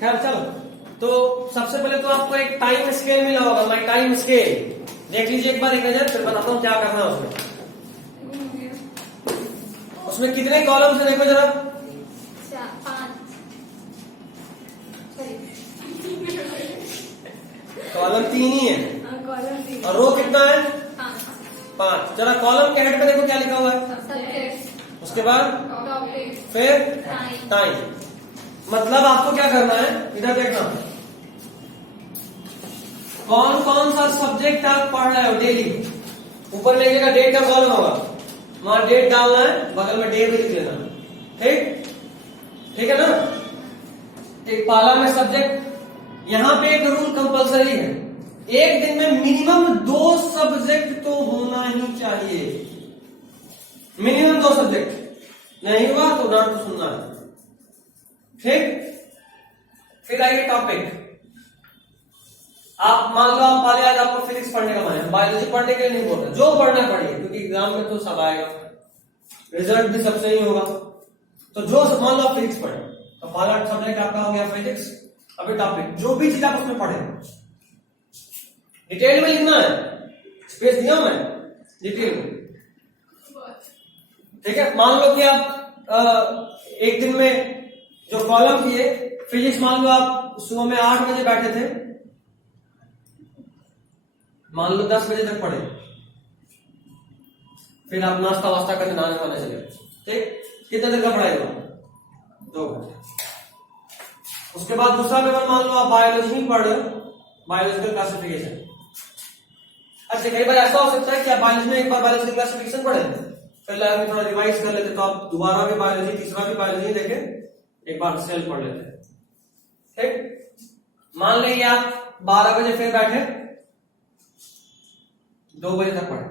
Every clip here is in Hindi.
खैर चलो, तो सबसे पहले तो आपको एक टाइम स्केल मिला होगा, माई टाइम स्केल देख लीजिए एक बार एक नजर, फिर बताता हूँ क्या करना है उसमें। उसमें कितने कॉलम्स है देखो जरा। 5 कॉलम 3 ही है कॉलम 3 और रो कितना है 5 5। जरा कॉलम के हेड पे देखो क्या लिखा हुआ है, सब्जेक्ट उसके बाद टॉपिक फिर टाइम। टाइम। मतलब आपको क्या करना है, इधर देखना कौन कौन सा सब्जेक्ट आप पढ़ रहे हो डेली। ऊपर लिखिएगा डेट का कॉलम होगा, वहां डेट डालना है, बगल में डे भी लिख लेना। ठीक ठीक है ना। एक पाला में सब्जेक्ट, यहां पे एक रूल कंपलसरी है, एक दिन में मिनिमम 2 सब्जेक्ट तो होना ही चाहिए। मिनिमम 2 सब्जेक्ट, नहीं हुआ तो डांट तो सुनना है। ठीक, फिर आइए टॉपिक। आप मान लो आप पाले आज आपको फिजिक्स पढ़ने का मन है, बायोलॉजी पढ़ने के लिए नहीं बोल रहे, जो पढ़ना पड़िए क्योंकि एग्जाम में तो सब आएगा, रिजल्ट भी सबसे ही होगा। तो जो मान लो आप फिजिक्स पढ़े तो पहला सब्जेक्ट आपका हो गया फिजिक्स। अभी टॉपिक जो भी चीज आप उसमें पढ़े डिटेल में लिखना है, स्पेस दिया मैं डिटेल में। ठीक है, मान लो कि आप एक दिन में जो कॉलम किए फिजिक्स, मान लो आप सुबह में 8 बजे बैठे थे, मान लो 10 बजे तक पढ़े, फिर आप नाश्ता वास्ता करके नहाने वाने चले। ठीक, कितने देर का पढ़ाई हुआ 2 घंटे। उसके बाद दूसरा पेपर मान लो आप बायोलॉजी ही पढ़ रहे हो, बायोलॉजिकल क्लासिफिकेशन। अच्छा, कई बार ऐसा हो सकता है कि आप बायोलॉजी में एक बार बायोलॉजिकल क्लासिफिकेशन पढ़े, फिर लाइफ में थोड़ा रिवाइज कर लेते, तो आप दोबारा भी बायोलॉजी, तीसरा भी बायोलॉजी लेके एक बार सेल पढ़ लेते। ठीक, मान लीजिए आप 12 बजे फिर बैठे, 2 बजे तक पढ़े,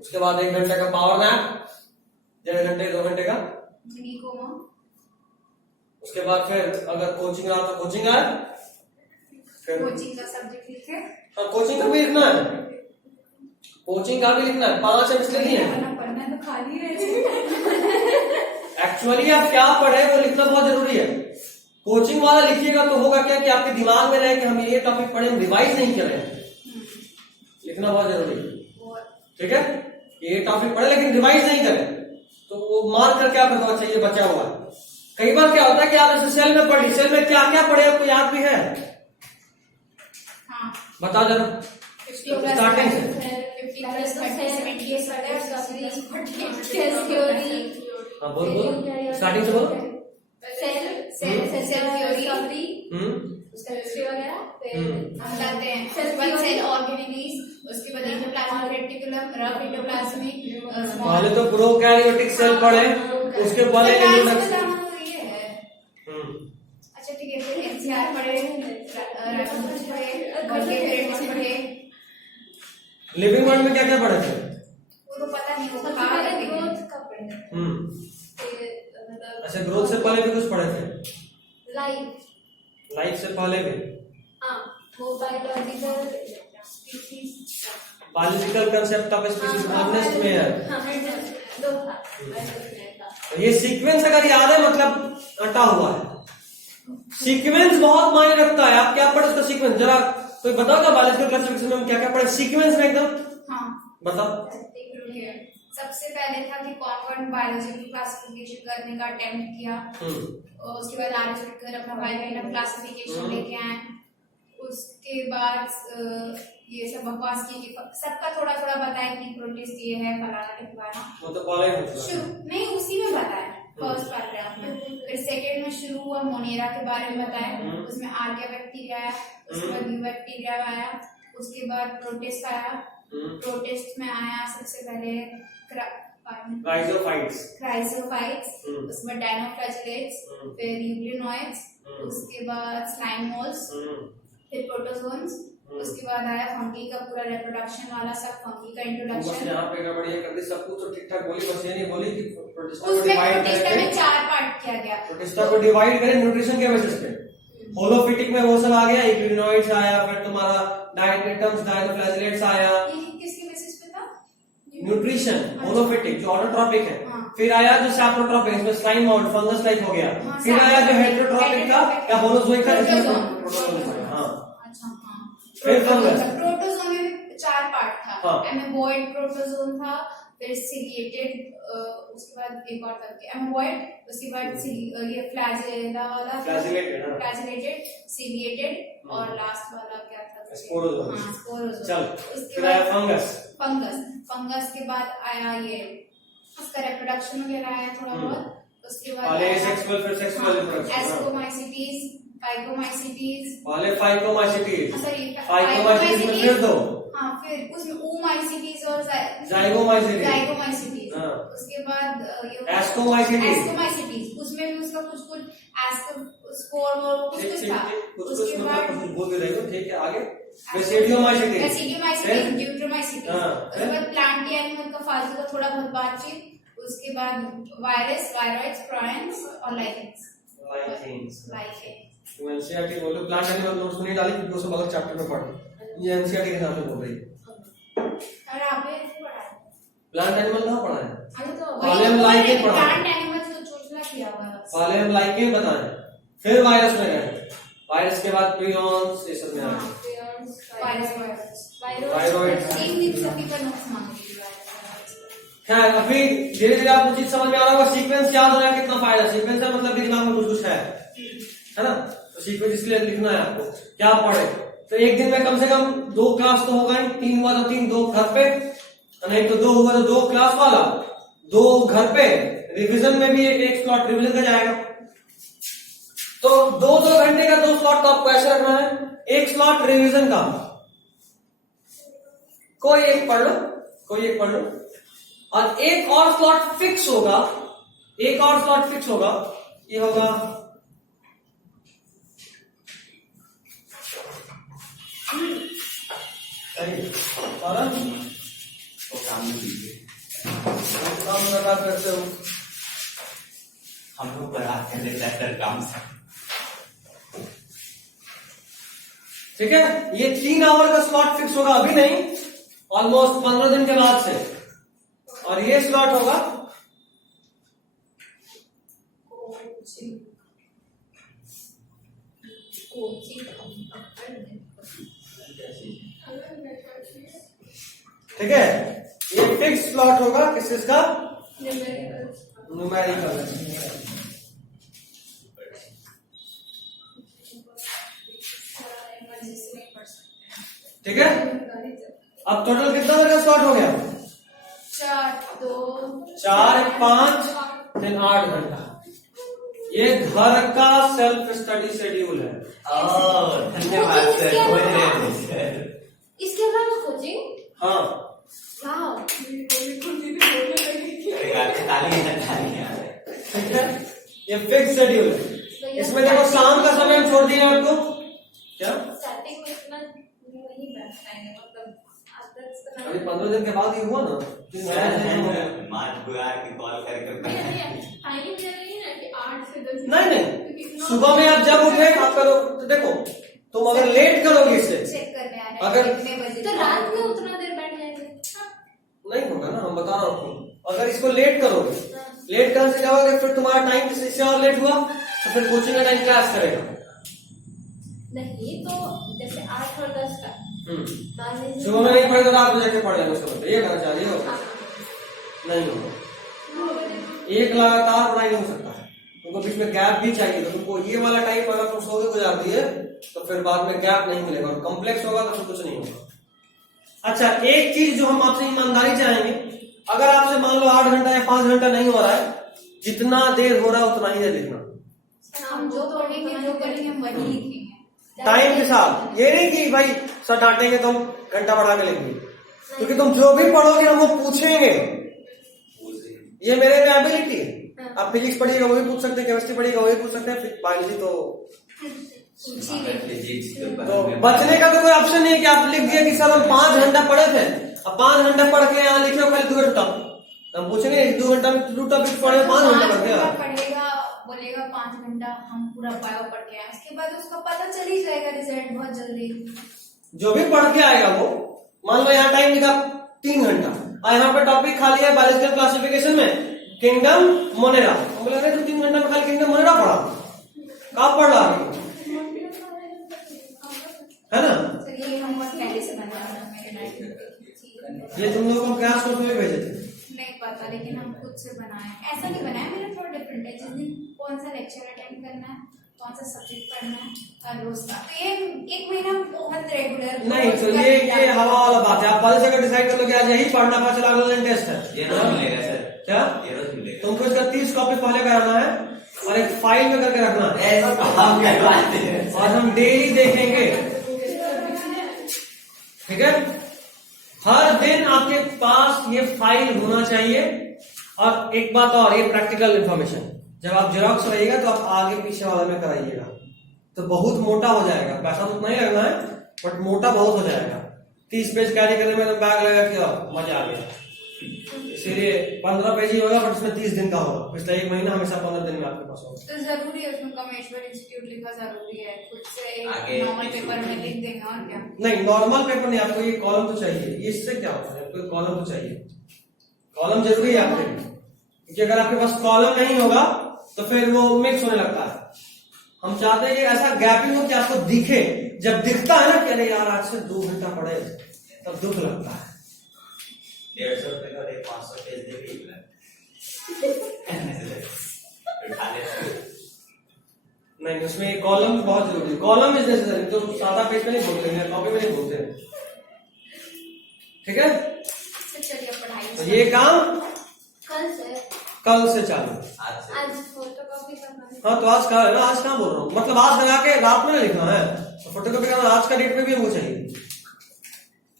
उसके बाद 1 घंटे का पावर नैप, 1.5 घंटे 2 घंटे का, उसके बाद फिर अगर कोचिंग रहा तो कोचिंग आए, फिर कोचिंग का सब्जेक्ट लिखे। हाँ, कोचिंग का भी लिखना है, कोचिंग का भी लिखना है, 5 इसलिए नहीं है, पढ़ना तो खाली रहे। एक्चुअली आप क्या पढ़े वो लिखना बहुत जरूरी है। कोचिंग वाला लिखिएगा तो होगा क्या कि आपके दिमाग में रहे कि हम ये टॉपिक पढ़े, हम रिवाइज नहीं कर रहे हैं, लिखना बहुत जरूरी है। ठीक है, ये टॉपिक पढ़े लेकिन रिवाइज नहीं करें तो वो मार्क करके आप बताओ अच्छा ये बचा हुआ है। कई बार क्या होता है कि आप ऐसे सेल में पढ़ी, सेल में क्या क्या पढ़े आपको याद भी है? हाँ, बता जरा स्टार्टिंग से। हाँ बोल बोल, स्टार्टिंग से बोलो। पहले तो प्रोकैरियोटिक सेल पढ़े, उसके पहले अच्छा ठीक है, फिर एनसीआर पढ़े, पढ़े। लिविंग वर्ल्ड में क्या क्या पढ़े थे? वो तो पता नहीं, वो ग्रोथ का पढ़े। अच्छा, ग्रोथ से पहले भी कुछ पढ़े थे? लाइफ लाइफ से पहले भी? हाँ, वो biological species, biological concept of species Ernest Mayr. ये सीक्वेंस अगर याद है मतलब अटा हुआ है। सीक्वेंस बहुत मायने रखता है, आप क्या पढ़े उसका सीक्वेंस, जरा कोई बताओगा बायोलॉजिकल क्लासिफिकेशन में हम क्या क्या पढ़े सीक्वेंस में एकदम? हाँ बताओ। सबसे पहले था कि कौन कौन बायोलॉजिकल क्लासिफिकेशन करने का अटेम्प्ट किया, और उसके बाद आगे चलकर अपना बायोलॉजिकल क्लासिफिकेशन लेके आए। उसके बाद ये सब बकवास की कि सबका थोड़ा थोड़ा बताया कि प्रोटिस्ट ये है फलाना टिकवाना, वो तो पहले ही शुरू नहीं उसी में बताया फर्स्ट पैराग्राफ में। फिर सेकंड में शुरू हुआ मोनेरा के बारे में बताया, उसमें आर्किया बैक्टीरिया आया, उसके बाद न्यू बैक्टीरिया आया, उसके बाद प्रोटिस्ट आया। प्रोटिस्ट में आया सबसे पहले क्राइजोफाइट्स, उसके बाद डायनोफ्लैजेलेट्स, फिर यूग्लिनोइड्स, उसके बाद स्लाइम मोल्स, फिर प्रोटोजोन्स, उसके बाद आया फंगी का पूरा रिप्रोडक्शन वाला सब, फंगी का इंट्रोडक्शन। यहाँ पे गड़बड़ी कर दी, सब कुछ तो ठीक ठाक बोली, बस ये नहीं बोली कि प्रोटिस्टा को उसमें डिवाइड प्रोटिस्टा करके में 4 पार्ट किया गया। प्रोटिस्टा को डिवाइड करें न्यूट्रिशन के बेसिस पे। होलोफिटिक में वो सब आ गया, यूग्लिनोइड्स आया, फिर तुम्हारा डायटेटम्स, डायनोफ्लैजेलेट्स आया। ये किसके बेसिस पे था? न्यूट्रिशन होलोफिटिक जो ऑटोट्रॉपिक है, फिर आया जो सैप्रोट्रॉपिक, इसमें स्लाइम मोड फंगस टाइप हो गया। हाँ, फिर आया जो हेटेरोट्रॉपिक था या होलोजोइक का, प्रोटोजोन। हाँ अच्छा हाँ। फिर फंगस। प्रोटोजोन में भी 4 पार्ट था। हाँ। एमेबॉइड प्रोटोजोन था, फिर सिलिएटेड, उसके बाद एक और था एमेबॉइड, उसके बाद ये फ्लैजिलेला वाला, फ्लैजिलेटेड, सिलिएटेड और लास्ट वाला क्या था? स्पोरोजोन। हाँ स्पोरोजोन। चल उसके फिर आया बाद फंगस। फंगस के बाद आया ये उसका रिप्रोडक्शन वगैरह आया थोड़ा बहुत। उसके बाद पहले आया सेक्सुअल फिर सेक्सुअल रिप्रोडक्शन। एस्कोमाइसिटीज, फाइकोमाइसिटीज, पहले फाइकोमाइसिटीज, सॉरी फाइकोमाइसिटीज में फिर दो, हाँ फिर उसमें oomaisities और जाइगोमाइसिटीज, हाँ। उसके बाद एस्कोमाइसिटीज, उसमें भी उसका कुछ स्कोर और कुछ था। उसके बाद कुछ बोल दे रहे हो, ठीक है आगे। बेसिडियोमाइसिटीज, ड्यूट्रोमाइसिटीज, हाँ, उसके बाद प्लांट एनिमल का फालतू का थोड़ा बहुत बातचीत। उसके बाद वायरस, वायरॉइड्स, प्रायंस और लाइकेंस। तुम एनसीईआरटी बोलो, प्लांट एनिमल नोट्स नहीं डाली क्योंकि उसको अलग चैप्टर में पढ़ो, ये एनसीईआरटी के हिसाब से बोल रही है। अरे आपने ऐसे पढ़ा है? प्लांट एनिमल कहाँ पढ़ा है? अरे तो पहले हम लाइकेन पढ़ा है। प्लांट एनिमल्स तो चूचला किया हुआ है। पहले हम लाइकेन बताएं, फिर वायरस में गए, वायरस के बाद प्रियॉन्स, ये सब में आ गए। खैर अभी धीरे धीरे आपको चीज समझ में आ रहा होगा, सीक्वेंस याद होना कितना फायदा। सीक्वेंस का मतलब दिमाग में कुछ है ना, तो सीक्वेंस इसलिए लिखना है आपको, क्या पढ़े। तो एक दिन में कम से कम 2 क्लास तो होगा ही, 3 हुआ तो 3, 2 घर पे, नहीं तो 2 हुआ तो 2 क्लास वाला, 2 घर पे। रिवीजन में भी एक स्लॉट रिवीजन का जाएगा, तो 2-2 घंटे का 2 स्लॉट तो आपको ऐसे रखना है। एक स्लॉट रिवीजन का, कोई एक पढ़ लो, और एक और स्लॉट फिक्स होगा, ये होगा काम करते हो हम लोग पढ़ाते हैं काम से। ठीक है, ये 3 आवर का स्लॉट फिक्स होगा, अभी नहीं, ऑलमोस्ट 15 दिन के बाद से। और ये स्लॉट होगा ठीक है, ये फिक्स स्लॉट होगा किसका? न्यूमेरिकल। ठीक है, अब टोटल कितना देर का स्लॉट हो गया? 4, 5, फिर 8 घंटा। ये घर का सेल्फ स्टडी शेड्यूल है। धन्यवाद सर। इसके अलावा कोचिंग? हाँ, ठीक है, ये फिक्स शेड्यूल है। इसमें देखो शाम का समय हम छोड़ दिए आपको, क्या स्टार्टिंग में इतना नहीं बैठ पाएंगे, मतलब अभी 15 दिन के बाद ही हुआ ना। कॉल करके नहीं, सुबह में आप जब उठे आपका तो देखो, तुम अगर लेट करोगे इसे, चेक करने आ रहे हैं अगर कितने बजे, तो रात में उतना देर बैठ जाएंगे। नहीं होगा ना, हम बता रहा हूँ। अगर इसको लेट करोगे, लेट करने से क्या होगा, फिर तुम्हारा टाइम इससे और लेट हुआ तो फिर कोचिंग का टाइम क्लास करेगा नहीं। तो जैसे 8 और 10 का सुबह में नहीं पढ़े तो रात में जाके पढ़ लेना, उसका मतलब ये कहना चाह रही हो? नहीं होगा, एक लगातार पढ़ाई नहीं हो सकता है, तुमको बीच में गैप भी चाहिए। तो तुमको ये वाला टाइम अगर तुम सोगे गुजार दिए तो फिर बाद में गैप नहीं मिलेगा, और कॉम्प्लेक्स होगा तो फिर कुछ नहीं होगा। अच्छा, एक चीज जो हम आपसे ईमानदारी चाहेंगे, अगर आपसे मान लो 8 घंटा या 5 घंटा नहीं हो रहा है, जितना देर हो रहा है उतना ही देर लिखना। हम जो पढ़ेंगे जो करेंगे हम वही लिखेंगे टाइम के साथ। ये नहीं कि भाई सर डांटेंगे तो हम घंटा बढ़ा के लिखेंगे, क्योंकि तुम जो भी पढ़ोगे हम वो पूछेंगे। ये मेरे में एबिलिटी है। आप फिजिक्स पढ़िएगा वो भी पूछ सकते हैं, केमिस्ट्री पढ़िएगा वो भी पूछ सकते हैं, बायोलॉजी तो बचने का तो कोई ऑप्शन नहीं है कि आप लिख दिया कि सर हम 5 घंटा पढ़े थे, अब 5 घंटा पढ़ के यहाँ लिखे हो खाली 2 घंटा, हम पूछेंगे 2 घंटा में 2 टॉपिक पढ़े, 5 घंटा पढ़ गया पढ़ेगा, बोलेगा 5 घंटा हम पूरा बायो पढ़ के आए, उसके बाद उसका पता चल ही जाएगा रिजल्ट बहुत जल्दी। जो भी पढ़ के आएगा वो, मान लो यहाँ टाइम लिखा 3 घंटा और यहाँ पे टॉपिक खाली है बायोलॉजिकल क्लासिफिकेशन में, किंगडम मोनेरा। हम बोले अरे 3 घंटा में खाली किंगडम मोनेरा पढ़ा, कहाँ पढ़ रहा है ना? सर ये होमवर्क पहले से बना था मेरे नाइट। ये तुम लोगों को क्लास कोर्स में भेजे थे? नहीं पता, लेकिन हम खुद से बनाए। ऐसा नहीं बनाया, मेरा थोड़ा डिफरेंट है। जिस दिन कौन सा लेक्चर अटेंड करना है, कौन सा सब्जेक्ट पढ़ना है, और रोज का। तो ये 1 महीना बहुत रेगुलर नहीं, तो ये हवा वाला बात है। आप पहले से अगर डिसाइड कर लो कि आज यही पढ़ना, पता चला अगले दिन टेस्ट है, ये रोज मिलेगा सर। क्या ये रोज मिलेगा। तुमको इसका 30 कॉपी पहले कराना है और एक फाइल में करके रखना है, ऐसा काम करवाते हैं और हम डेली देखेंगे। ठीक है, हर दिन आपके पास ये फाइल होना चाहिए। और एक बात और, ये प्रैक्टिकल इंफॉर्मेशन, जब आप जेरॉक्स लगाइएगा तो आप आगे पीछे वाला में कराइएगा, तो बहुत मोटा हो जाएगा। पैसा तो उतना ही लगना है, बट मोटा बहुत हो जाएगा। 30 पेज कैरी करने में तो बैग लगा के मजा आ गया। इसीलिए 15 पेज ही होगा, बट उसमें 30 दिन का होगा। पिछले 1 महीना हमेशा 15 दिन में आपके पास होगा। तो जरूरी है उसमें कमेश्वर इंस्टीट्यूट लिखा जरूरी है, खुद से आगे नॉर्मल पेपर में लिख देंगे और क्या। नहीं, नॉर्मल पेपर नहीं, आपको ये कॉलम तो चाहिए। ये इससे क्या होता है, आपको कॉलम तो चाहिए। कॉलम जरूरी है आपके लिए, क्योंकि अगर आपके पास कॉलम नहीं होगा तो फिर वो मिक्स होने लगता है। हम चाहते हैं कि ऐसा गैपिंग हो कि आपको दिखे। जब दिखता है ना कि अरे यार आज से 2 घंटा पढ़े, तब दुख लगता है। 150 रुपए का 500 पेज दे के नहीं, उसमें कॉलम बहुत जरूरी है। कॉलम इज नेसेसरी, तो सादा पेज पे नहीं बोलते हैं, कॉपी में नहीं बोलते हैं। ठीक है, तो चलिए पढ़ाई। तो ये काम कल से चालू। आज फोटोकॉपी करना है। हाँ, तो आज का है ना, आज कहाँ बोल रहा हूँ, मतलब आज लगा के रात में लिखना है। तो फोटोकॉपी करना आज का डेट में भी हमको चाहिए।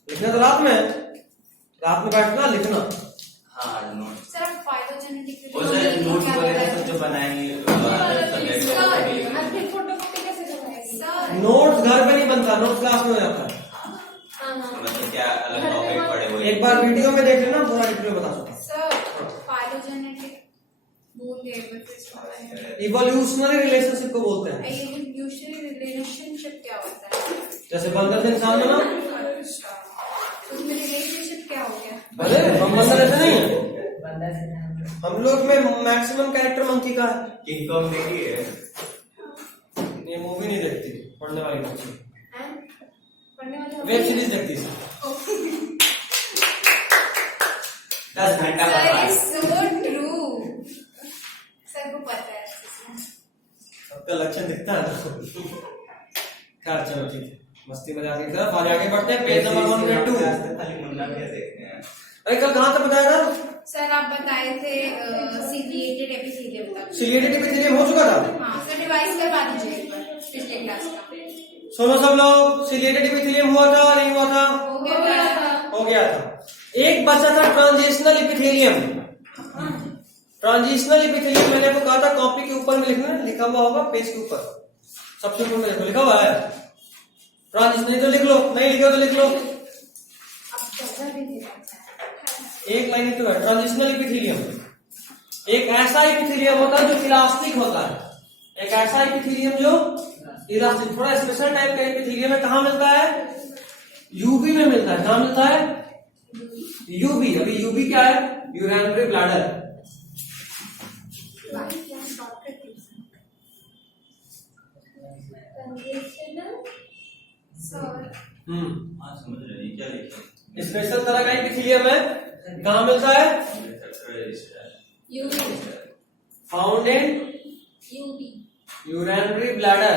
लिखना तो रात में बैठना लिखना। हाँ, नोट सर आप फाइलोजेनेटिक वो सर नोट वगैरह सब जो बनाएंगे फोटोकॉपी कैसे करवाएंगे सर? नोट्स घर पे नहीं बनता, नोट्स क्लास में हो जाता है। मतलब क्या अलग टॉपिक पढ़े हुए। एक बार वीडियो में देख लेना, पूरा डिटेल बता सकता हूँ। सर फाइलोजेनेटिक भूल गए, बस इसको इवोल्यूशनरी रिलेशनशिप को बोलते हैं। इवोल्यूशनरी रिलेशनशिप क्या होता है? जैसे बंदर से इंसान बना, उसमें रिलेशनशिप क्या हो गया? भले हम बंदर ऐसे नहीं है। हम लोग में मैक्सिमम कैरेक्टर मंकी का है। किंग कॉन्ग देखी है? ये मूवी नहीं देखती, पढ़ने वाली बच्ची पढ़ने वाले वेब सीरीज देखती है। 10 घंटा सर सो ट्रू, सर को पता है। सबका लक्षण दिखता है ना। खैर चलो ठीक है, मस्ती मजाक की तरफ आगे बढ़ते हैं। Page number 102। खाली मुन्ना भी देखते हैं। अरे कल कहाँ तक बताया था? सर आप बताए थे सीलिएटेड एपिथेलियम का। सिलिएटेड एपिथेलियम हो चुका था। हाँ सर, रिवाइज करवा दीजिए एक बार पिछले क्लास का। सुनो सब लोग, सिलिएटेड एपिथेलियम हुआ था नहीं हुआ था? हो गया था। एक बचा था ट्रांजिशनल एपिथेलियम। ट्रांजिशनल एपिथेलियम मैंने आपको कहा था कॉपी के ऊपर में लिखना, लिखा हुआ होगा पेज के ऊपर, सबसे ऊपर में लिखा हुआ है ट्रांजिशनल। नहीं तो लिख लो, नहीं लिखो तो लिख लो, एक लाइन तो है। ट्रांजिशनल एपिथेलियम एक ऐसा एपिथेलियम होता है जो इलास्टिक होता है। एक ऐसा एपिथेलियम जो इलास्टिक, थोड़ा स्पेशल टाइप का एपिथेलियम है। कहाँ मिलता है? यूबी में मिलता है। कहाँ मिलता है? यूबी। अभी यूबी क्या है? Urinary bladder. हाँ समझ रहे हैं क्या लिखे। स्पेशल तरह का एपिथेलियम है। कहाँ मिलता है? Found in urinary bladder.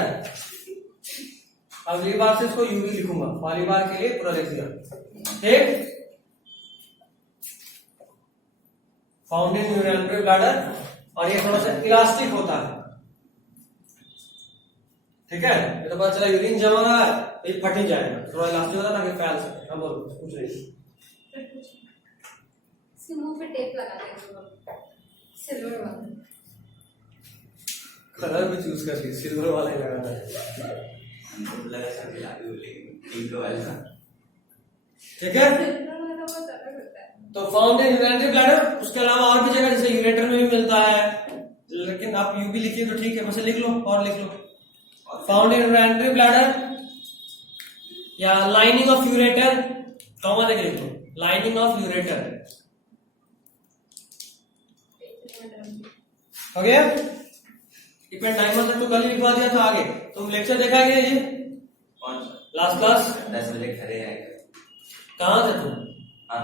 अगली बार से इसको यूबी लिखूंगा, पहली बार के लिए पूरा लिख दिया। ठीक, फाउंड इन यूरिनरी ब्लैडर। और ये थोड़ा सा इलास्टिक होता है। ठीक है, ये तो पता चला यूरिन जमा रहा है, ये फट ही जाएगा। थोड़ा इलास्टिक होता है ताकि फैल सके। हम बोलो कुछ नहीं, मुंह पे टेप लगा देंगे, सिल्वर वाला। कलर भी चूज कर ली, सिल्वर वाला ही लगाना है। हमको लगा सब लागू लेकिन वाला। ठीक है, सिल्वर वाला बहुत अलग होता है। तो फाउंड इन यूरिनरी ब्लैडर। उसके अलावा और भी जगह जैसे यूरेटर में भी मिलता है, लेकिन आप यूबी लिखिए तो ठीक है, वैसे लिख लो और लिख लो। फाउंड इन यूरिनरी ब्लैडर या लाइनिंग ऑफ यूरेटर, कॉमा देके लिख लो, लाइनिंग ऑफ यूरेटर। हो गया? इवेंट टाइमर से तो कल ही लिखवा दिया था। आगे तुम लेक्चर देखा है क्या ये कौन सा? Last class? 10 बजे खड़े आएगा। कहाँ थे तुम? हम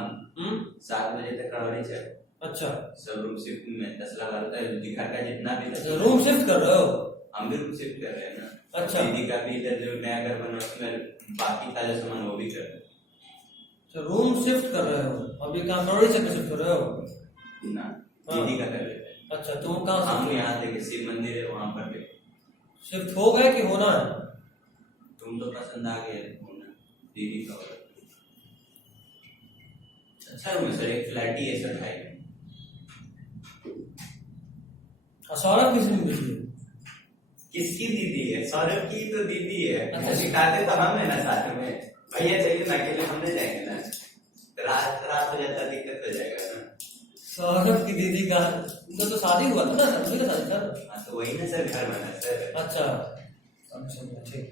7 बजे तक खड़े चले। अच्छा, सब रूम शिफ्ट में 10 लगा रहता है, दिखा का जितना भी था। रूम शिफ्ट कर रहे हो? हम भी रूम शिफ्ट कर रहे हैं ना। अच्छा। दीदी का भी इधर जो नया घर बना उसमें बाकी था जो सामान वो भी कर रहे हैं। तो रूम शिफ्ट कर रहे हो? अभी कहाँ करोड़ी से शिफ्ट कर रहे हो? ना हाँ। दीदी का कर रहे थे। अच्छा, तुम कहाँ हम से यहाँ थे कि शिव मंदिर है वहाँ पर थे। शिफ्ट हो गए कि होना है? तुम तो पसंद आ गए होना दीदी का। अच्छा रूम है सर, एक फ्लैट ही है सर भाई। सौरभ किस दिन मिली? किसकी दीदी है? सौरभ की तो दीदी है। अच्छा। सिखाते तो हम है ना साथ में। भैया चाहिए ना, अकेले हम नहीं जाएंगे ना। रात रात हो जाता दिक्कत हो जाएगा ना। सौरभ की दीदी का उनका तो शादी हुआ था ना सर, उन्हीं का शादी था। हाँ तो वही ना सर घर बना सर। अच्छा, ठीक।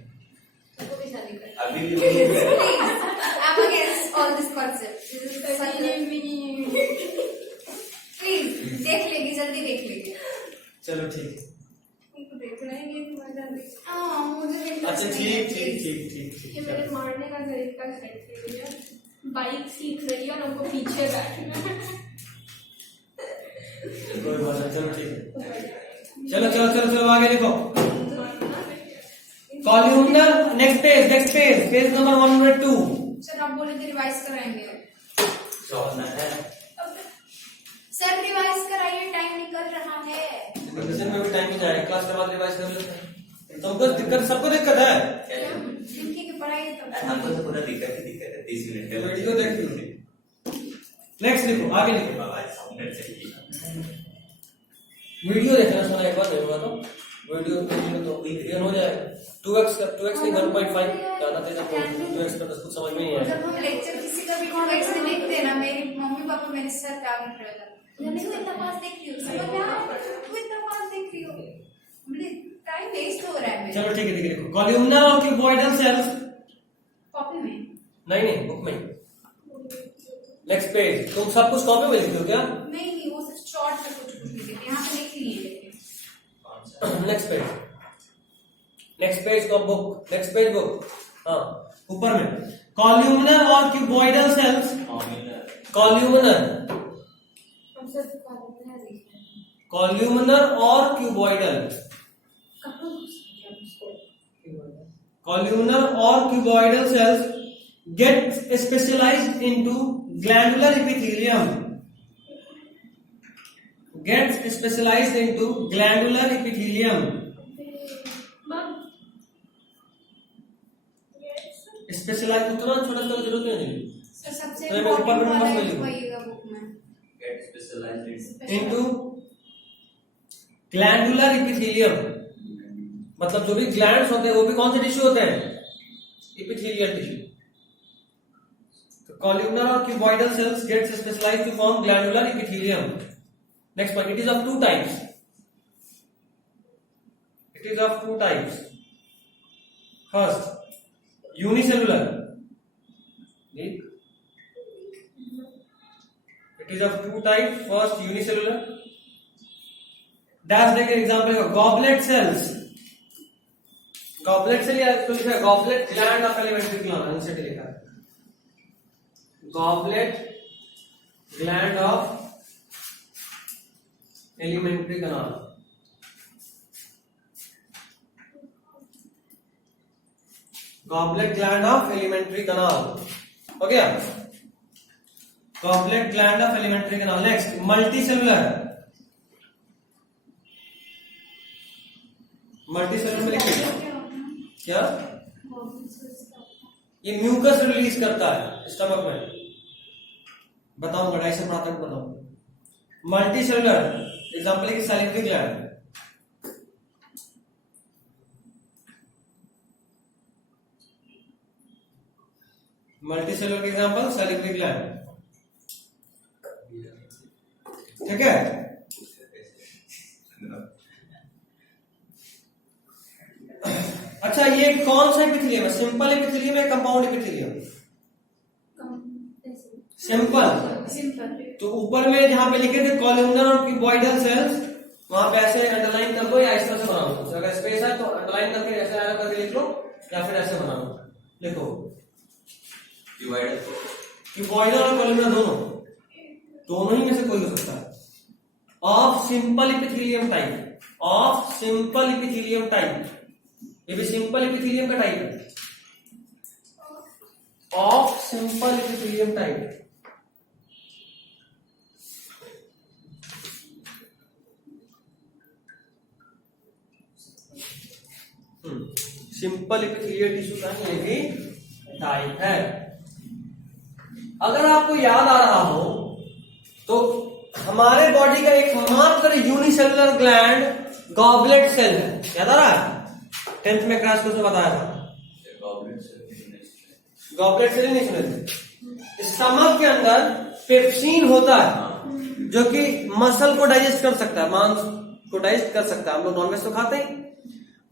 वो भी शादी कर। अभी भी वही है। I'm against all this concept. Please, देख लेगी, जल्दी देख लेगी। चलो ठीक। उनको देखना ही नहीं तुम्हारा भी। हाँ, मुझे भी अच्छा नहीं है, ठीक please। ये मेरे मारने का तरीका सेट कर दिया। बाइक सीख रही है और हमको पीछे बैठना है। कोई बात नहीं, चलो ठीक है। चलो आगे लिखो। Columnar next page number 102। Sir आप बोले थे रिवाइज कराएंगे। शौक ना है। सर रिवाइज कराइए, टाइम निकल रहा है। रिवीजन में भी टाइम नहीं जाएगा, क्लास के बाद रिवाइज कर लेते हैं। तुमको दिक्कत, सबको दिक्कत है? जिनकी की पढ़ाई तो हमको तो पूरा दिक्कत है 30 मिनट का वीडियो देख लो। नेक्स्ट लिखो, आगे लिखो। बाबा साउंड चाहिए। वीडियो देखना सुना एक बार नहीं होगा तो वीडियो तो क्लियर हो जाएगा। 2x नहीं 1.5 ज्यादा तेज है। 2x का तो कुछ समझ में नहीं आएगा। जब हम लेक्चर किसी का भी कॉन्टेक्स्ट में देखते हैं ना, मेरी मम्मी पापा मेरे सर पे आगे खड़े होते हैं। तू इतना पास देख रही हो, तू इतना पास देख रही हो। मुझे टाइम वेस्ट हो रहा है मेरा। चलो ठीक है लिखो। कॉलमनर और क्यूबॉइडल सेल्स। कॉपी में नहीं बुक में। Next page. तुम सब कुछ कॉपी में लिखते हो क्या? नहीं, वो सिर्फ शॉर्ट में कुछ लिखे थे, यहाँ पे लिख लिए लेकिन। नेक्स्ट पेज का बुक। Next page book. हाँ, ऊपर में कॉलमनर और क्यूबॉइडल सेल्स। कॉलमनर हम सब सिखा देते हैं देखना। कॉलमनर और क्यूबॉइडल। कहाँ घुस गया उसको? Columnar or cuboidal cells get specialized into glandular epithelium. Gets specialized into glandular epithelium. Specialized उतना छोटा सा जरूरत नहीं है। सर सबसे तो ये ऊपर इम्पोर्टेंट में वाला मत ही लिखो। वहीगा बुक में। Get specialized Into glandular epithelium. मतलब जो भी ग्लैंड्स होते हैं वो भी कौन से टिश्यू होते हैं? Epithelial tissue. तो कॉलमनर और cuboidal cells get specialized to form glandular epithelium. Next point, it is of two types. It is of two types. First unicellular. It is of two types. First unicellular. Dash देके एग्जांपल का गॉबलेट सेल्स। गॉबलेट सेल या तो लिखा है goblet gland of alimentary gland, answer लिखा है goblet gland of alimentary canal. Goblet gland of alimentary canal हो गया। Goblet gland of alimentary canal. Next multicellular. Multicellular में लिखिए क्या? ये म्यूकस रिलीज करता है स्टमक में। बताऊंगा, 250 प्राथमिक बताऊंगा। मल्टीसेलुलर एग्जांपल है कि सैलिवरी ग्लैंड। मल्टीसेलुलर के एग्जांपल सैलिवरी ग्लैंड। ठीक है। अच्छा, ये कौन सा एपिथेलियम है? सिंपल एपिथेलियम है, कंपाउंड एपिथेलियम? सिंपल। सिंपल। तो ऊपर में जहां पे लिखे थे कॉलमनर और क्यूबॉइडल सेल्स, वहां पे ऐसे अंडरलाइन कर दो या इस तरह से बना लो, अगर स्पेस है तो अंडरलाइन करके ऐसे एरो करके लिख लो या फिर ऐसे बना लो। लिखो क्यूबॉइडल और कॉलमनर दोनों ही में से कोई हो सकता है। Of simple epithelium type, of simple epithelium type, ये भी सिंपल इपिथेलियम का टाइप है, of simple epithelium type. Simple epithelial tissue का ये भी टाइप है। अगर आपको याद आ रहा हो तो हमारे बॉडी का एकमात्र यूनिसेलुलर ग्लैंड गॉबलेट सेल है, याद आ रहा है? 10th में क्रैश कोर्स में बताया था। गॉबलेट सेल नहीं सुने थे? स्टमक के अंदर पेप्सिन होता है जो कि मसल को डाइजेस्ट कर सकता है, मांस को डाइजेस्ट कर सकता है। हम लोग नॉनवेज तो खाते हैं,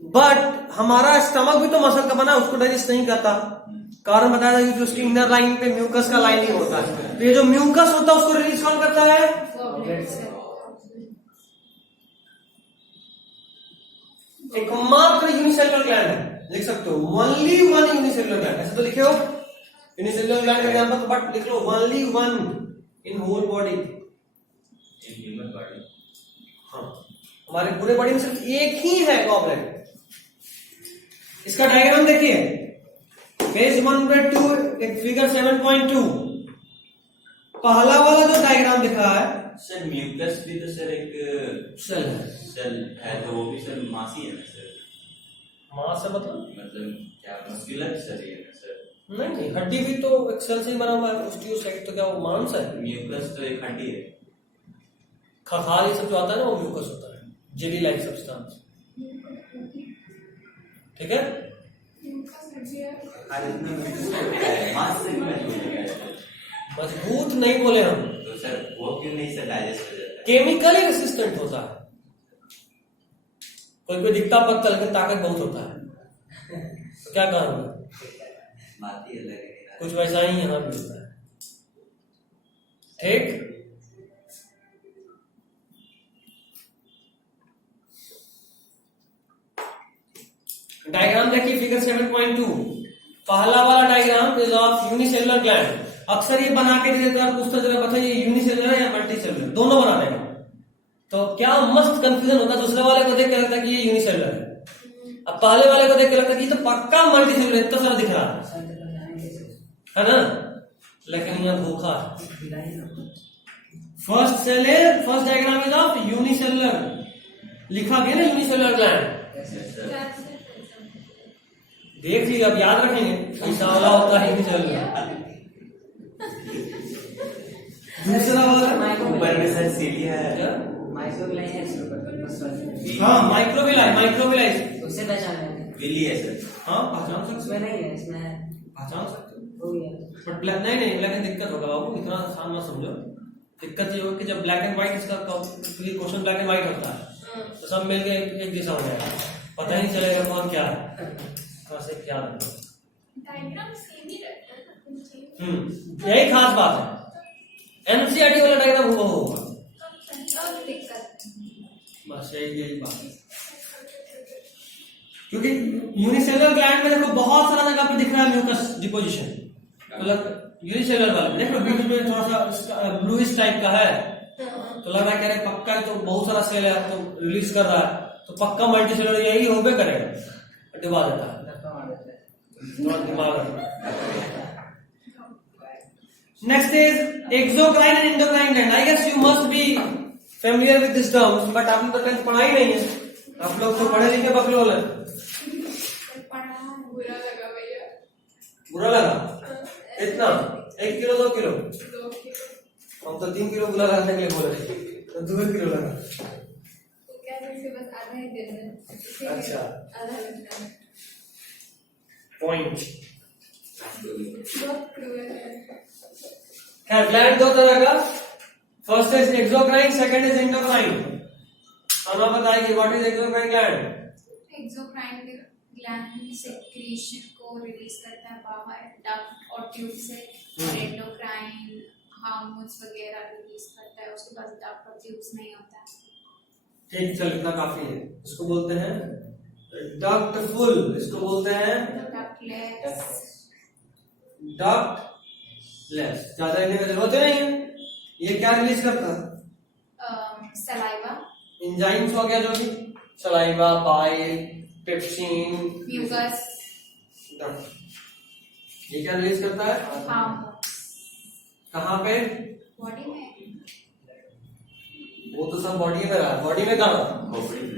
बट हमारा स्टमक भी तो मसल का बना है, उसको डाइजेस्ट नहीं करता। कारण बताया था कि उसकी इनर लाइन पे म्यूकस का लाइनिंग होता है, तो ये जो म्यूकस होता है उसको रिलीज कौन करता है? एकमात्र यूनिसेलुलर ग्लैंड है, लिख सकते हो ओनली वन यूनिसेलुलर ग्लैंड, ऐसे तो लिखे हो यूनिसेलुलर ग्लैंड का एग्जांपल, बट लिख लो only one in whole body, in human body. हाँ, हमारे पूरे बॉडी में सिर्फ एक ही है गॉबलेट। इसका डायग्राम देखिए, पेज 102 फिगर 7.2, पहला वाला जो डायग्राम दिख रहा है सर म्यूकस भी तो सर एक सेल है, तो वो भी सर मास ही है ना सर? मास से मतलब क्या मस्कुलर सर ये ना सर? नहीं, हड्डी भी तो एक सेल से ही बना हुआ है, उसकी उस साइड तो क्या वो मांस है? म्यूकस तो एक हड्डी है। खखाल ये सब जो आता है ना वो म्यूकस होता है, जेली लाइक सब्सटेंस, ठीक है? मजबूत नहीं बोले हम तो सर, वो क्यों नहीं सर डाइजेस्ट हो जाता है? केमिकली रेसिस्टेंट होता है। कोई कोई दिखता पत्ता लेकिन ताकत बहुत होता है, तो क्या कहोगे? बात ही अलग है। कुछ वैसा ही यहाँ भी होता है, ठीक? डायग्राम देखिए फिगर 7.2, पहला वाला diagram is of unicellular gland. अक्सर ये बना के दे देता है, पूछता जरा बताइए यूनिसेलुलर है या मल्टीसेलुलर, दोनों बना देगा, तो क्या मस्त कंफ्यूजन होता है। दूसरे वाले को देख के लगता है कि ये यूनिसेलुलर है, अब पहले वाले को देख के लगता है कि ये तो पक्का मल्टीसेलुलर, इतना सारा दिख रहा है ना, लेकिन यहाँ धोखा है। फर्स्ट सेल है, first diagram is of unicellular, लिखा गया ना यूनिसेलुलर ग्लैंड, देख लीजिए, अब याद रखेंगे ऐसा वाला होता है यूनिसेलुलर। दूसरा वाला ऊपर में सर सीढ़ी है, हाँ माइक्रोविलाई उससे पहचान बिल्ली है सर। हाँ पहचान सकते नहीं है इसमें, पहचान सकते हो, बट ब्लैक नहीं ब्लैक एंड दिक्कत होगा बाबू, इतना आसान मत समझो। दिक्कत ये होगी कि जब ब्लैक एंड व्हाइट इसका क्वेश्चन ब्लैक एंड व्हाइट होता है तो सब मिलके एक जैसा हो जाएगा, पता ही नहीं चलेगा कौन क्या है, कैसे क्या डायग्राम सेम ही रहता है। यही खास बात है, एनसीईआरटी वाला डायग्राम हुआ होगा, बस यही बात है। क्योंकि यूनिसेलुलर ग्लैंड में देखो बहुत सारा जगह पे दिख रहा है म्यूकस डिपोजिशन, मतलब यूनिसेलुलर वाला देखो बीच में थोड़ा सा ब्लूइश टाइप का है, तो लग रहा है कह रहे पक्का तो बहुत सारा सेल है तो रिलीज कर रहा है, तो पक्का मल्टीसेलुलर यही होबे करेगा, डिबा देता है दिमाग। Next is exocrine and endocrine gland. I guess you must be familiar with this terms, but आपने तो 10th पढ़ा ही नहीं है, आप लोग तो पढ़े लिखे बकलोल है। बुरा लगा भैया, बुरा लगा इतना? 1 किलो 2 किलो? हम तो 3 किलो बुरा लगाने के लिए बोले, तो 2 किलो लगा। तो क्या जैसे बस आधा ही दे देना, अच्छा आधा लगता है, पॉइंट। बहुत क्रूर है। खैर ग्लैंड दो तरह का, first is exocrine, second is endocrine. अब बताइए what is exocrine gland? Exocrine gland secretion को रिलीज करता है बाहर डक्ट और ट्यूब से, और एंडोक्राइन हार्मोन्स वगैरह रिलीज करता है, उसके बाद डक्ट और ट्यूब्स नहीं होता है। ठीक, चल इतना काफी है। इसको बोलते हैं डक्टफुल, इसको बोलते हैं डक्टलेस। ज्यादा लिखने की जरूरत नहीं है। ये क्या रिलीज करता है? सलाइवा, एंजाइम्स हो गया जो भी, सलाइवा, बाइल, पेप्सिन, म्यूकस, ये क्या रिलीज करता है? कहाँ पे? बॉडी में। वो तो सब बॉडी में रहा, बॉडी में कहाँ? खोपड़ी में।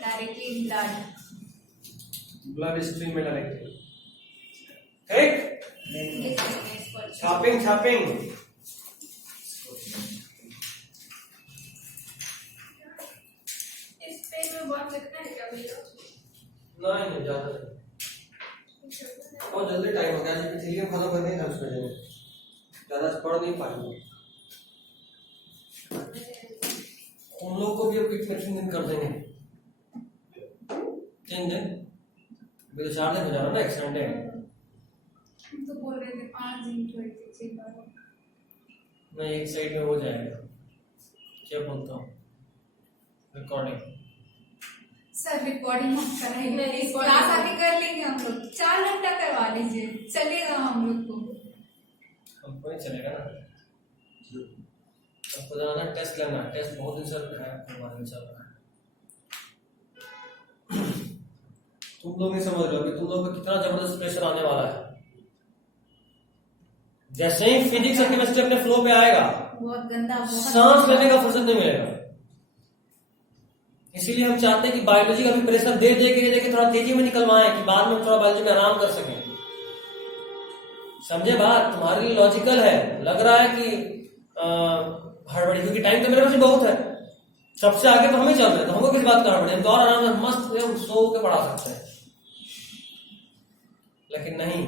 डायरेक्टली ब्लड, ब्लड स्ट्रीम में डायरेक्टली। ठीक, छापिंग छापिंग। इस पेज में बहुत लिखना है क्या भैया? नहीं ज्यादा नहीं, बहुत जल्दी टाइम हो गया। आज पिछली में खत्म करने का उसमें ज्यादा पढ़ नहीं पाएंगे। उन लोगों को भी अब कितने दिन कर देंगे? 3 दिन, अभी तो 4 दिन हो जा रहा ना एक्सटेंडेड। हम तो बोल रहे थे 5 दिन तो नहीं, एक साइड में हो जाएगा। क्या बोलता हूँ? रिकॉर्डिंग। सर रिकॉर्डिंग मत कराइए, नहीं, इस क्लास आके कर लेंगे हम लोग। 4 घंटा करवा लीजिए, चलेगा हम लोग को। हमको नहीं चलेगा ना, हमको जाना टेस्ट लेना। टेस्ट बहुत दिन से है, हमारे चल रहा है। तुम लोग नहीं समझ रहे हो कि तुम लोग को कितना जबरदस्त प्रेशर आने वाला है। जैसे ही फिजिक्स और केमिस्ट्री अपने फ्लो पे आएगा, बहुत गंदा, सांस लेने का फुर्सत नहीं मिलेगा। इसीलिए हम चाहते हैं कि बायोलॉजी का भी प्रेशर दे के थोड़ा तेजी में निकलवाएं, कि बाद में थोड़ा बायोलॉजी में आराम कर सकें। समझे बात? तुम्हारे लिए लॉजिकल है, लग रहा है कि हड़बड़ी, क्योंकि टाइम तो मेरे पास बहुत है। सबसे आगे तो हम ही चल रहे हैं, तो हमको किस बात का हड़बड़ी? हम तो और आराम से मस्त सो के पढ़ा सकते हैं। लेकिन नहीं,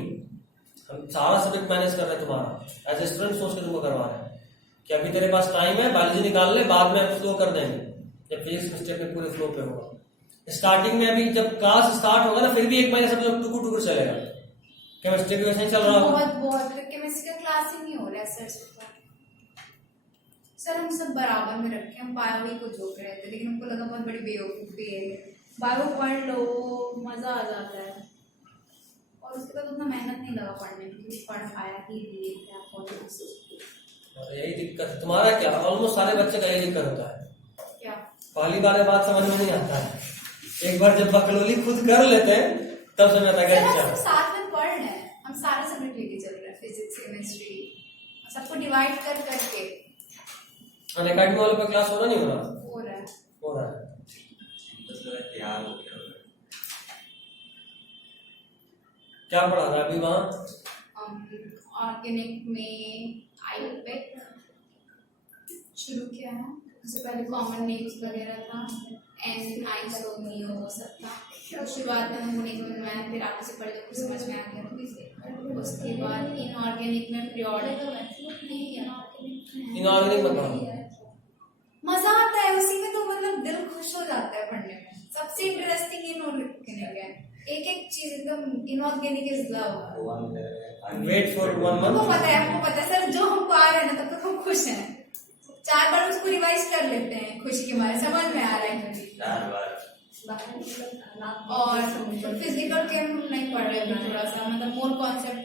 हम सारा सब्जेक्ट मैनेज कर रहे हैं। तुम्हारा एज ए स्टूडेंट सोच के तुमको करवा रहे हैं कि अभी तेरे पास टाइम है, बायोलॉजी निकाल ले, बाद में हम फ्लो कर देंगे जब फिजिक्स केमिस्ट्री अपने पूरे फ्लो पे होगा। स्टार्टिंग में अभी जब क्लास स्टार्ट होगा ना, फिर भी 1 महीने सब लोग टुकुर टुकुर चलेगा। केमिस्ट्री भी वैसे ही चल रहा होगा। बहुत केमिस्ट्री का क्लास ही नहीं हो रहा है सर हम सब बराबर में रखे। हम बायो को जोक रहे थे, लेकिन हमको लगा बहुत बड़ी बेवकूफी है। बायो पढ़ लो, मजा आ जाता है। और उसके बाद उतना मेहनत नहीं लगा पढ़ने में, क्योंकि पढ़ पाया ही लिए थे आप। यही दिक्कत है तुम्हारा। क्या ऑलमोस्ट सारे बच्चे का यही दिक्कत होता है। क्या? पहली बार बात समझ में नहीं आता है, एक बार जब बकलोली खुद कर लेते हैं तब समझ आता है। हम साथ में पढ़ रहे हैं, हम सारे सब्जेक्ट लेके चल रहे हैं, फिजिक्स केमिस्ट्री सबको डिवाइड कर करके। अनअकैडमी वालों का क्लास हो रहा नहीं हो रहा? हो रहा है, हो रहा है। क्या हो गया? क्या पढ़ा रहा है अभी वहाँ? ऑर्गेनिक में आयुर्वेद शुरू किया है। उससे पहले कॉमन नेम्स वगैरह था, एन आइसो नियो वो सब था। शुरुआत में हमको नहीं समझ में आया, फिर आगे से पढ़े तो कुछ समझ में आ गया। उसके बाद इनऑर्गेनिक में पीरियोडिक, इनऑर्गेनिक बताओ। मजा आता है उसी में, तो मतलब दिल खुश हो जाता है पढ़ने में। सबसे इंटरेस्टिंग इनऑर्गेनिक है, एक एक चीज एकदम। Inorganic is love. Wait for 1 हमको मंथ। पता है, हमको पता है सर, जो हमको आ रहा है ना तब तक हम खुश हैं। 4 बार उसको रिवाइज कर लेते हैं खुशी के मारे, समझ में आ रहा है। 4 बार। और फिजिकल के हम नहीं पढ़ रहे हैं, थोड़ा सा मतलब मोर कॉन्सेप्ट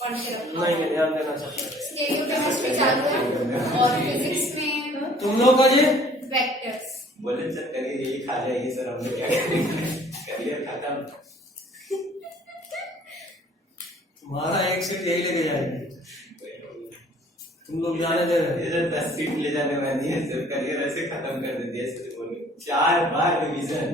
पढ़ के रखा। नहीं ध्यान देना चाहिए। स्टेरियो केमिस्ट्री चालू है, और फिजिक्स में तुम लोग का जी वेक्टर्स। बोले सर करिए यही खा जाएगी सर, हम लोग क्या करेंगे? करियर खत्म। तुम्हारा एक सीट यही लेके जाएगी, तुम लोग जाने दे रहे इधर 10 सीट ले जाने वाली है सर, करियर ऐसे खत्म कर देती है सर। बोले 4 बार रिवीजन।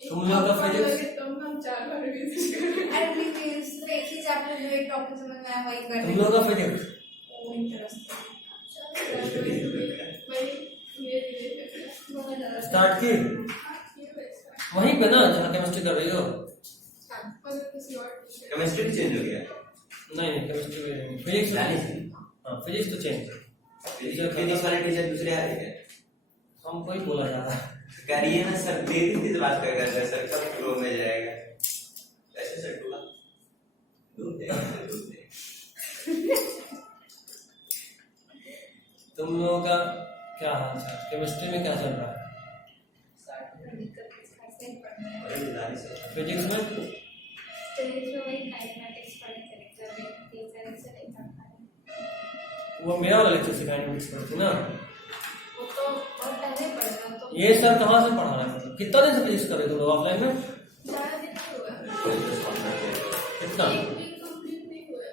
तुम लोग का फिजिक्स, तुम हम 4 बार रिवीजन कर। अरे प्लीज एक ही चैप्टर जो एक टॉपिक समझ में आया वही कर तुम लोग का फिजिक्स वो इंटरेस्टिंग। स्टार्ट की वहीं पे ना जहाँ केमिस्ट्री कर रही हो? केमिस्ट्री भी चेंज हो गया? नहीं केमिस्ट्री भी नहीं, फिजिक्स। हाँ फिजिक्स तो चेंज। फिजिक्स वाले टीचर दूसरे आ रहे हैं। हमको ही बोला जाता है। करिए ना सर, देरी से बात करेगा सर, कब फ्लो में जाएगा? ऐसे सर टूला दूध दे। तुम लोगों का क्या हाल चाल, केमिस्ट्री में क्या चल रहा है? फिजिक्स में वो मेरा वाला लेक्चर से काइनेमेटिक्स पढ़ती ना। वो तो और पहले पढ़ा तो ये सर कहाँ से पढ़ा रहा है, मतलब कितना दिन से फिजिक्स कर रहे तुम लोग ऑफलाइन में? ज़्यादा दिन नहीं हुआ। कितना? एक वीक कंप्लीट नहीं हुआ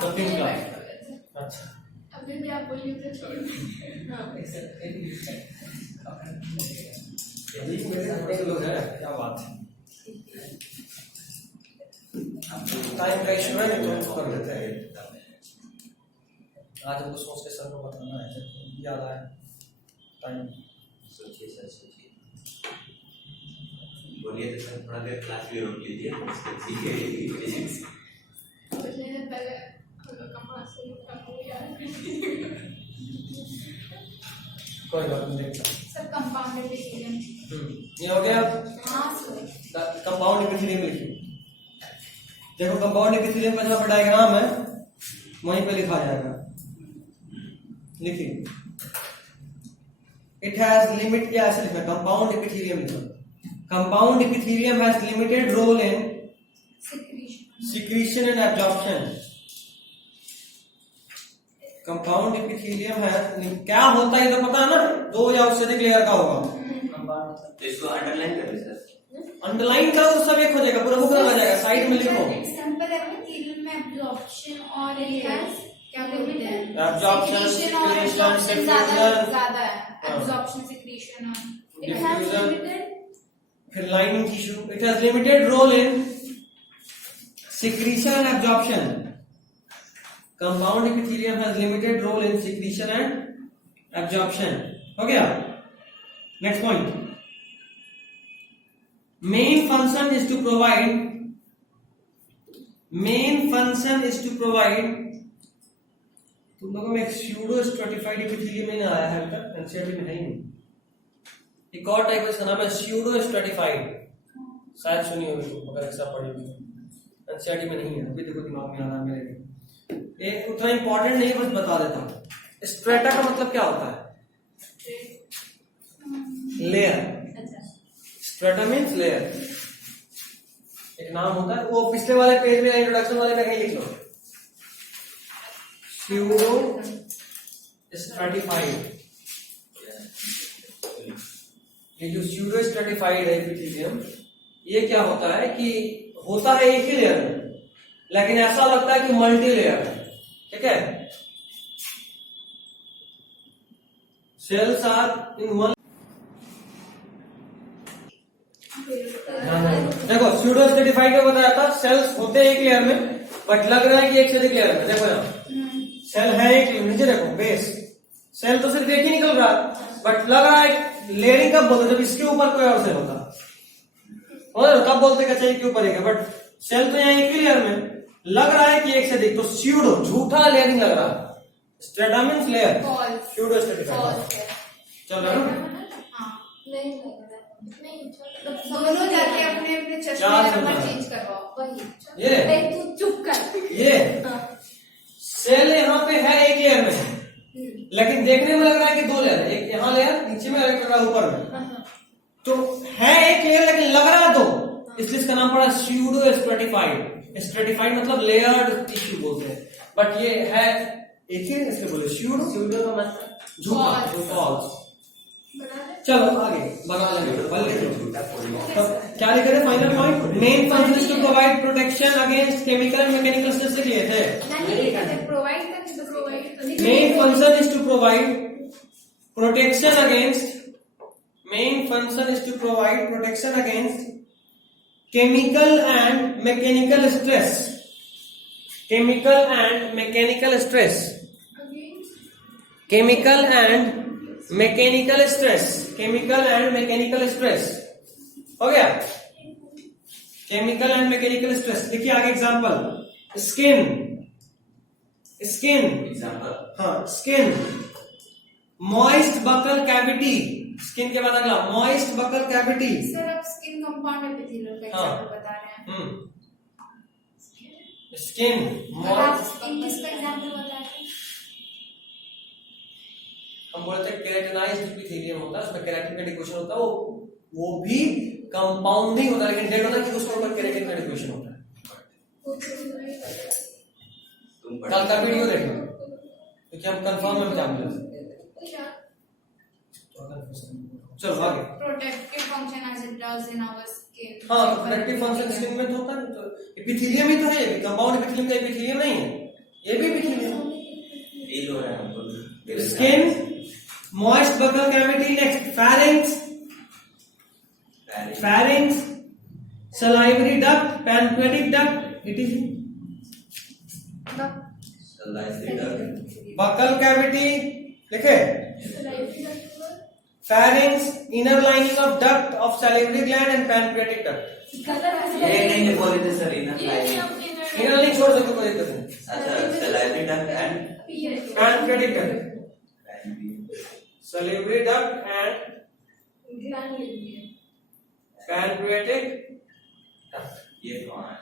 तो तीन अभी क्लास। बैठा हुआ है। अच्छा, अभी भी आप बोलिए तो छोड़ दीजिए। लोग है, क्या बात है। टाइम का इशू है, नहीं तो कर लेते हैं। आज हमको सोच के सर को बताना है, याद आया टाइम। सोचिए सर, सोचिए, बोलिए तो सर, थोड़ा देर क्लास भी रोक लीजिए। फिजिक्स मुझे पहले हम लोग का मार्क्स नहीं था वो याद कोई बात नहीं, देखता सब कंपाउंडेड डिसीजन। ये हो गया। हाँ सर। कंपाउंड एपिथेलियम लिखिए। देखो कंपाउंड एपिथेलियम का जहाँ पर डायग्राम है वहीं पे लिखा जाएगा। लिखिए, इट हैज लिमिट, क्या ऐसे लिखा, कंपाउंड एपिथेलियम लिखा। Compound epithelium has limited role in secretion and absorption. Compound epithelium है, क्या होता है ये तो पता है ना, 2 या उससे अधिक लेयर का होगा। तो इसको अंडरलाइन कर दे सर। अंडरलाइन करो तो सब एक हो जाएगा, पूरा बुक में आ जाएगा, साइड में लिखो। एग्जांपल है एपिथेलियम में एब्जॉर्प्शन और क्या बोलते हैं, Absorption, secretion, ज्यादा है। एब्जॉर्प्शन, सिक्रीशन और इट हैज diffusion, लिमिटेड। फिर lining tissue, it has limited role in secretion and absorption. Compound epithelium has limited role in secretion and absorption. हो गया? Next point. Main function is to provide तुम लोगों में pseudo stratified epithelium में आया है अभी तक, एनसीईआरटी में है ही नहीं। एक और टाइप है, इसका नाम है pseudo stratified, शायद सुनी होगी तुम, अगर ऐसा पढ़ी होगी। एनसीईआरटी में नहीं है अभी, देखो दिमाग में आ रहा है मेरे। ये उतना इंपॉर्टेंट नहीं, बस बता देता हूँ। स्ट्रेटा का मतलब क्या होता है? लेयर। स्ट्रेटा मीन्स लेयर, एक नाम होता है। वो पिछले वाले पेज में, इंट्रोडक्शन वाले में कहीं लिख लो, स्यूडो स्ट्रेटिफाइड। ये जो स्यूडो स्ट्रेटिफाइड है एपिथेलियम, ये क्या होता है कि होता है एक ही लेयर में, लेकिन ऐसा लगता है कि मल्टी लेयर है। ठीक है, सेल्स आर इन वन। देखो स्यूडो स्ट्रेटिफाइड को बताया था, सेल्स होते हैं एक लेयर में, बट लग रहा है कि एक से अधिक लेयर में। देखो यहाँ सेल है एक, नीचे देखो बेस, सेल तो सिर्फ एक ही निकल रहा है, बट लग रहा है लेयरिंग कब बोलते, जब इसके ऊपर कोई और सेल होता, और तब बोलते हैं अच्छा के ऊपर एक है, बट सेल तो यहाँ एक ही लेयर में, लग रहा है कि एक से अधिक, तो स्यूडो झूठा लेयरिंग लग रहा है। Strata means layer, pseudo stratified. चल रहा है ना? दोनों जाके अपने अपने चश्मे का नंबर चेंज करवाओ। वही ये तू चुप कर। ये सेल यहाँ पे है एक लेयर में, लेकिन देखने में लग रहा है कि 2 लेयर है, एक यहाँ लेयर नीचे में, एक ऊपर में। तो है एक लेयर लेकिन लग रहा है 2, इसलिए इसका नाम पड़ा स्यूडो स्ट्रेटिफाइड। स्ट्रेटिफाइड मतलब लेयर्ड टिश्यू बोलते हैं, बट ये है एक ही, इसलिए बोले स्यूडो। स्यूडो का मतलब झूठा, फॉल्स। चलो आगे बना लेंगे। तो क्या लिख रहे final point? Main function is to provide protection against chemical and mechanical stress से लिए थे। Main function is to provide protection against, main function is to provide protection against chemical and mechanical stress, chemical and mechanical stress, chemical and mechanical stress, chemical and mechanical stress. हो गया? Chemical and mechanical stress. देखिए आगे एग्जांपल, स्किन, स्किन एग्जांपल, हाँ skin, moist buccal cavity, skin के बाद अगला मॉइस्ट बकल कैविटी। सर आप स्किन कंपाउंड एपिथेलियल का एग्जांपल बता रहे हैं। स्किन, और आप स्किन किसका एग्जांपल बता रहे हैं? हम बोलते हैं केराटिनाइज्ड एपिथेलियम होता है, उसमें केराटिन का डिपोजिशन होता है, वो भी कंपाउंडिंग होता है, लेकिन डेड होता है कि उसके ऊपर केराटिन का डिपोजिशन होता है। कल का वीडियो देखना क्योंकि हम कंफर्म में बता देंगे। चलो आगे। Protective function as it does in our skin. हाँ, तो प्रोटेक्टिव फंक्शन स्किन में तो होता है, तो एपिथेलियम ही तो है, ये कंपाउंड एपिथेलियम का एपिथेलियम नहीं है, ये भी एपिथेलियम। फील हो रहा है हमको। Skin, moist buccal cavity, next pharynx, pharynx, salivary duct, pancreatic duct, it is buccal cavity, लिखे pharynx, inner lining of duct of salivary gland and pancreatic duct। ये नहीं बोले थे sir inner lining. inner lining छोड़ सकते, कोई दिक्कत नहीं। अच्छा salivary duct and pancreatic duct, salivary duct and pancreatic duct, ये कौन है?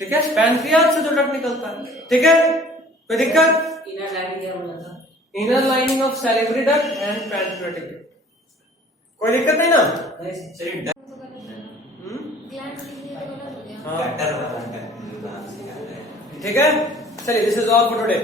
ठीक है, पैनक्रियाज से जो डक्ट निकलता है, ठीक है, कोई दिक्कत? इनर लाइनिंग क्या बोला था? Inner lining of salivary duct and pancreatic duct, कोई दिक्कत नहीं ना? सर ये डक्ट हाँ गटर वाला है, ठीक है, चलिए, this is all for today.